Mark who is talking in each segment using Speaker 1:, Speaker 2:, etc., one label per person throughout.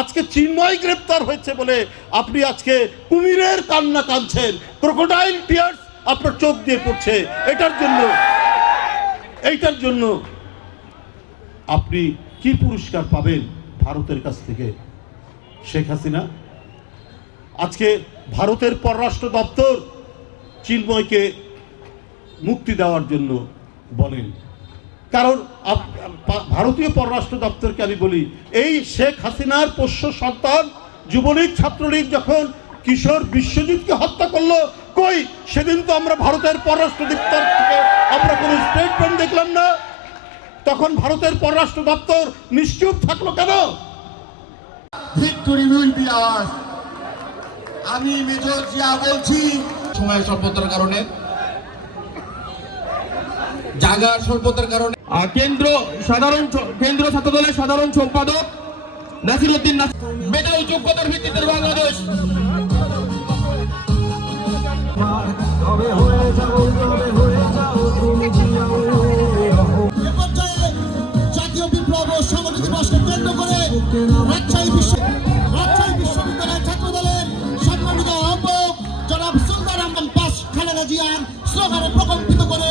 Speaker 1: আজকে চিন্ময় গ্রেপ্তার হয়েছে বলে আপনি আজকে কুমিরের কান্না কাঁদছেন। ক্রোকোডাইল টিয়ার্স আপনার চোখ দিয়ে পড়ছে। এটার জন্য, এইটার জন্য আপনি কি পুরস্কার পাবেন ভারতের কাছ থেকে? শেখ হাসিনা। আজকে ভারতের পররাষ্ট্র দপ্তর চিন্ময়কে মুক্তি দেওয়ার জন্য বলেন। কারণ ভারতীয় পররাষ্ট্র দপ্তরকে আমি বলি, এই শেখ হাসিনার পোষ্য সন্তান, যুবলীগ, ছাত্রলীগ যখন কিশোর বিশ্বজিৎকে হত্যা করল, কই? সেদিন তো আমরা ভারতের পররাষ্ট্র দপ্তর থেকে আমরা কোনো স্টেটমেন্ট দেখলাম না। তখন ভারতের পররাষ্ট্র দপ্তর নিশ্চুপ থাকল কেন?
Speaker 2: আমি মেজর জিয়া বলছি সময় স্বল্পতার কারণে, জায়গার স্বল্পতার কারণে
Speaker 3: কেন্দ্র সাধারণ কেন্দ্র ছাত্র দলের সাধারণ সম্পাদক নাসির উদ্দিন মেধাল যোগ্যতার ভিত্তিতে বাংলাদেশ।
Speaker 4: জাতীয় বিপ্লব ও দিবসকে কেন্দ্র করে রাজশাহী বিশ্ব রাজশাহী বিশ্ববিদ্যালয়ের ছাত্র দলের সম্মানিত আহ্বায়ক জনাব সুলতান রহমান পাস খালেদা জিয়ার স্লোগানে করে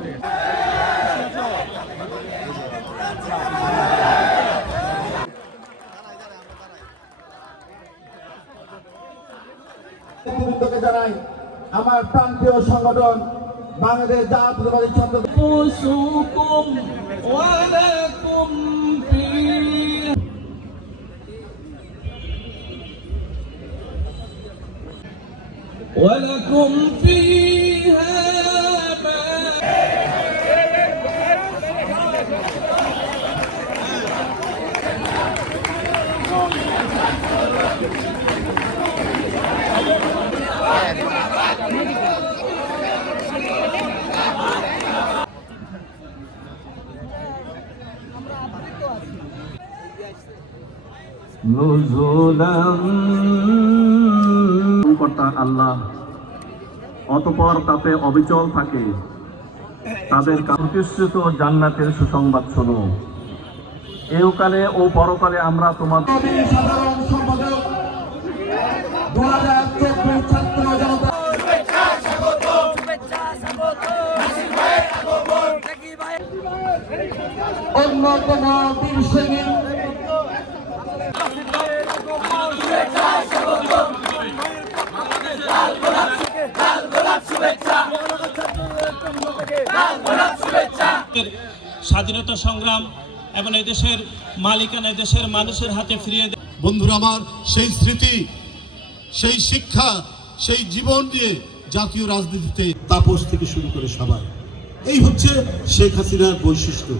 Speaker 2: নেতৃত্বকে জানাই আমার প্রান্তীয় সংগঠন বাংলাদেশ জাতীয়তাবাদী ছাত্র
Speaker 3: أنفسكم ولكم فيه
Speaker 5: কর্তা আল্লাহ, অতপর তাতে অবিচল থাকে। তাদের প্রতিষ্ঠিত জান্নাতের সুসংবাদ শোনো। এওকালে ও পরকালে আমরা
Speaker 2: তোমার অন্যতম বীর সৈনিক
Speaker 6: স্বাধীনতা সংগ্রাম এবং এদেশের মালিকানা এদেশের মানুষের হাতে ফিরিয়ে দেয়
Speaker 1: বন্ধুরা, আমার সেই স্মৃতি, সেই শিক্ষা, সেই জীবন দিয়ে জাতীয় রাজনীতিতে তাপস থেকে শুরু করে সবাই। এই হচ্ছে শেখ হাসিনার বৈশিষ্ট্য।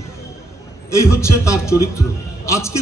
Speaker 1: এই হচ্ছে তার চরিত্র। আজকে